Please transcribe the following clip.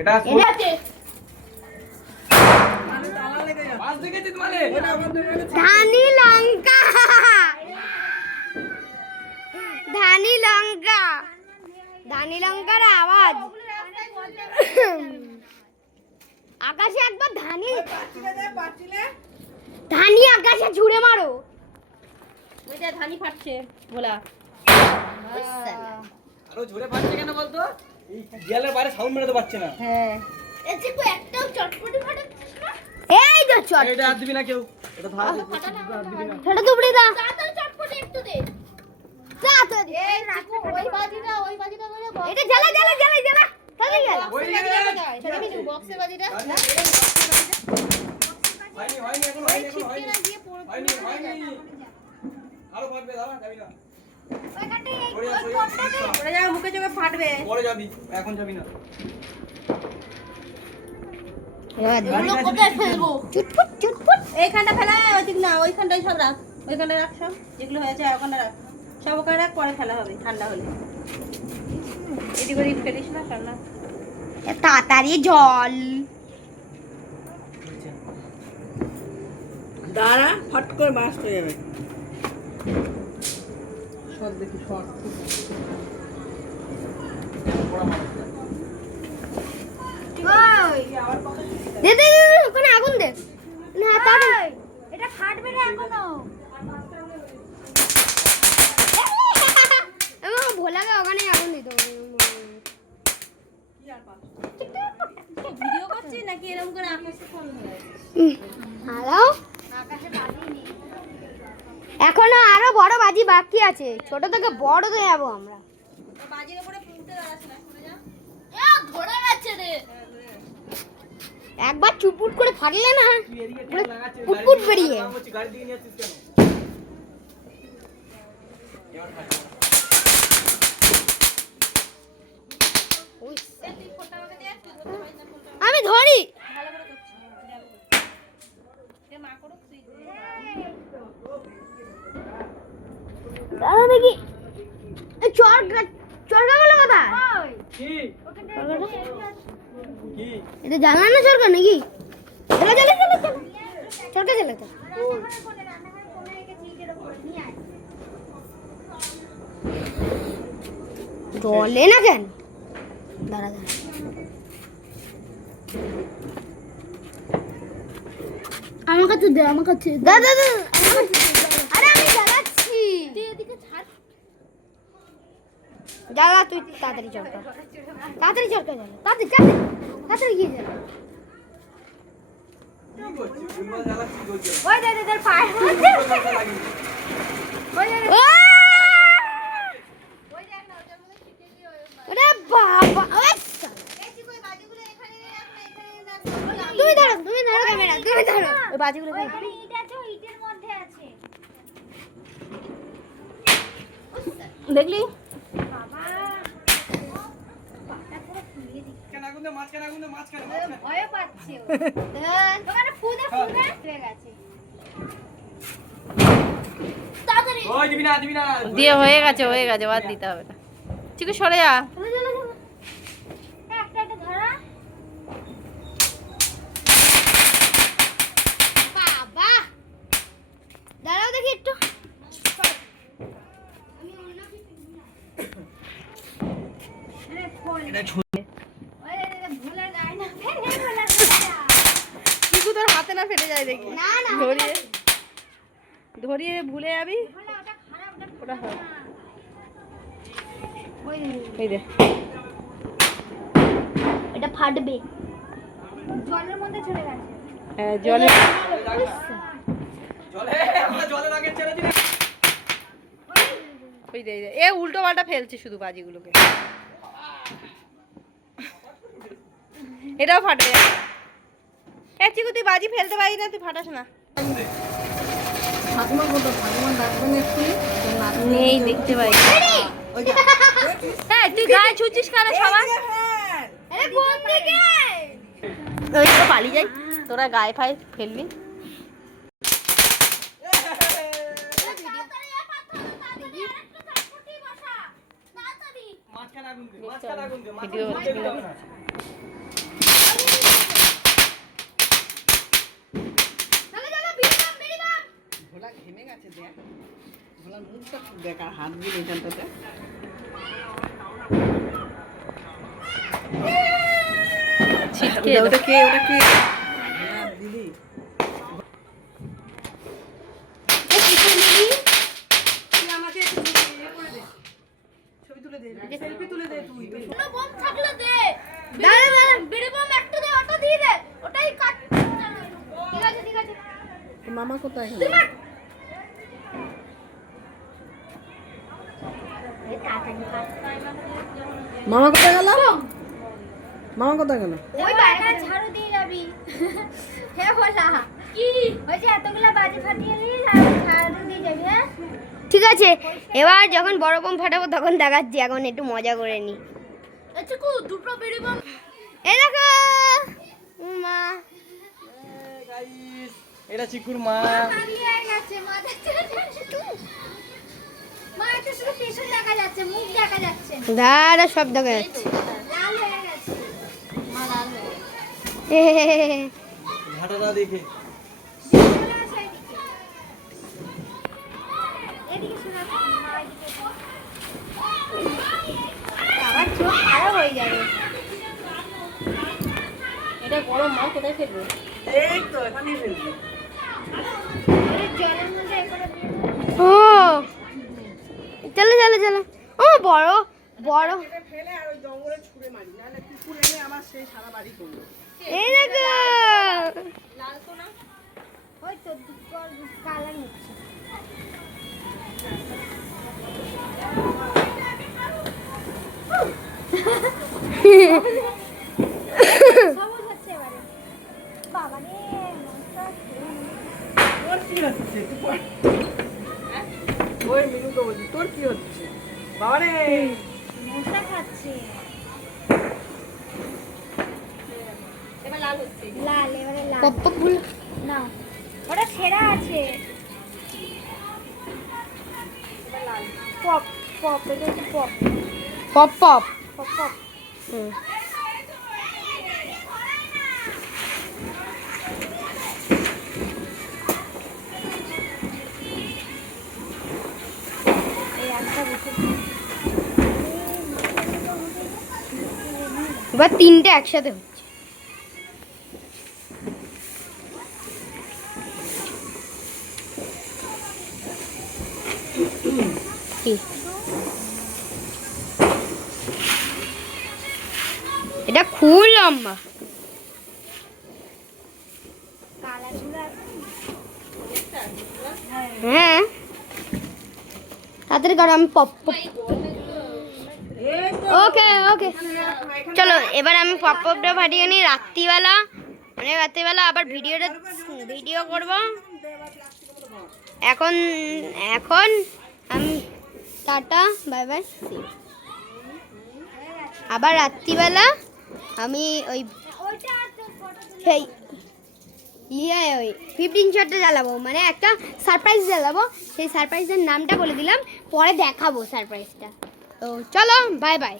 এটা ধানি লঙ্কা। ধানি লঙ্কা। ধানি লঙ্কার আওয়াজ। আকাশে একবার ধানি। ধানি আকাশে ছুড়ে মারো। ওইটা ধানি ফাটছে ভোলা আরও জোরে পাচ্ছে কেন বলতো? দেয়ালের বাইরে সাউন্ড মেরে তো না। হ্যাঁ। এতে কো একটাও চটপটি ফাটাচ্ছিস না? এই তো চট এটা হাত দিবি না কেউ। এটা ধার ছোট টুকরি দা। তাড়াতাড়ি চটপটি একটু দে। তাড়াতাড়ি এই চিকু ওই বাজিটা ওই বাজিটা করে এটা জ্বালা জ্বালা জ্বালা জ্বালা। তাড়াতাড়ি জ্বালা ওই বাজিটা বক্সের বাজিটা। হয়নি হয়নি এখন হয়নি এখন হয়নি না হয়নি। হয়নি আরও ফাটবে দাঁড়া যাবি না। পড়ে যাবে মুখে চোখে ফাটবে। পরে যাবি এখন যাবি না। এগুলো কোথায় ফেলব? চুটপুট চুটপুট এইখানটা ফেলা ওইদিক না ওইখানটাই সব রাখ। ওইখানটা রাখ সব যেগুলো হয়েছে ওখানে রাখ। সব ওখানে রাখ পরে ফেলা হবে ঠান্ডা হলে। এদিক ওদিক ফেলিস না ঠান্ডা তাড়াতাড়ি জল। দাঁড়া ফট করে বাস্ট হয়ে যাবে দে দে দে দে, ওখানে আগুন দে। না তাড়াতাড়ি এটা ফাটবে না এখনও আমার ভোলাকে ওখানে আগুন দিতে হবে। ভিডিও করছিস নাকি এরকম করে আকাশে ফোন হয়ে হুম, হ্যালো এখনও আরও বড় বাজি বাকি আছে? ছোট থেকে বড় তো যাব আমরা। একবার চুপুট করে ফাটলে না লাগাচ্ছিস, পুটপুট বেরিয়ে। লাগাম হচ্ছে, গাড়ি দিয়ে নিয়ে আসছিস কেন এবার ফাটবে। তুই ফোনটা আমাকে দে তুই ধরতে পারিস না ফোনটা আমি ধরি ভালো করে করছিস দে মা করুক তুই দাঁড়া দেখি এই চর চরকা গেল কোথায় কি কি এটা জানা না চরকা নাকি? চলো চলো চলো চলো চরকা চলো তো জলে না কেন? দাঁড়া দাঁড়া। আমার কাছে দে আমার কাছে দাদা দাদা আরে আমি জ্বালাচ্ছি। ছাড় তুই তাড়াতাড়ি চরকা তাড়াতাড়ি জ্বালা তাড়াতাড়ি তাড়াতাড়ি গিয়ে ওই তোর পায়ে তুমি ধরো তুমি ধরো। ক্যামেরা তুমি ধরো। ওই বাজিগুলো দেখলি কেন আগুন দে মাঝখানে আগুন দে মাঝখানে মাঝখানে। ভয় পাচ্ছে তোমার ফুদে ফুদে হয়ে গেছে। দিয়ে হয়ে গেছে হয়ে গেছে বাদ দিতে হবে না। চিকু সরে যা চলো চলো চলো একটা একটা ধরা বাবা দাঁড়াও দেখি একটু আমি অন্য কিছু আরে ফোন এটা ছুঁড়ে ওই রে রে, ভুলার গায়ে না ফেলে ভুলার গায়ে চিকু তোর হাতে না ফেটে যায় দেখি। না না ধরিয়ে ধরিয়ে ভুলে যাবি? ওটা। এই দে। এটা ফাটবে। জলের মধ্যে চলে গেছে। হ্যাঁ জলে ওই দে। এ উল্টো পাল্টা ফেলছে শুধু বাজিগুলোকে। এটাও ফাটবে। এ চিকু তুই বাজি ফেলতে পারি না তুই ফাটাস না। নেই দেখতে পাই। হ্যাঁ তুই গায়ে ছুটছিস কেন সবাই ওই তো পালিয়ে যাই। তোরা গায়ে ফায়ে দে ভিডিও মাঝখানে আগুন দে তার মুখটা খুব বেকার হাত দিল এখানটাতে ছিটকে ওটা- ওটা কে ওটা কে? দিদি তুই আমাকে মামা কোথায় গেল? মামা কোথায় গেল? ওই বাইরে ঝাড়ু দিয়ে যাবি। হে বলা কি? ওই যে এতগুলা বাজি ফাটিয়ে নিয়ে ঝাড়ু দিয়ে যাবি হ্যাঁ? ঠিক আছে এবার যখন বড় বোম ফাটাবো তখন দেখাচ্ছি এখন একটু মজা করে নি। আচ্ছা কু দুটো বেড়ে বোম এই দেখো! মা। গাইস এটা চিকুর মা। চোখ খারাপ হয়ে যাবে। এটা গরম মা কোথায় ফেলবে? এই তো এখানেই ফেলবি। ও। চলো চলো চলো। ও, বড় বড়। ফেলে আর ওই জঙ্গলে ছুঁড়ে মারি কুকুর এনে আমার সেই সারা বাড়ি এই দেখো। ওই তো কালার নিচ্ছে সবুজ হচ্ছে এবারে বাবা রে মনটা খেয়ে নিল। তোর কি হচ্ছে তুই পড়। ওই মিনুকে বলছি তোর কি হচ্ছে? বাবারে! মশা খাচ্ছে। এবার লাল হচ্ছে। লাল এবারে লাল। পপ পপ না ওটা ছেঁড়া আছে। পপ পপ এটা pop. Pop pop. Pop pop. হুম। এবার তিনটে একসাথে হচ্ছে। এটা খুব লম্বা। হ্যাঁ। তাড়াতাড়ি করো আমি পপ ওকে ওকে চলো এবার আমি পপ পপটা ফাটিয়ে নিই। রাত্রিবেলা মানে রাত্রিবেলা আবার ভিডিওটা ভিডিও করব। এখন এখন আমি টাটা বাই বাই আবার রাত্রিবেলা আমি ওই সেই ইয়ে ওই ফিফটিন শটটা জ্বালাবো। মানে একটা সারপ্রাইজ জ্বালাবো। সেই সারপ্রাইজের নামটা বলে দিলাম। পরে দেখাবো সারপ্রাইজটা তো চলো বাই বাই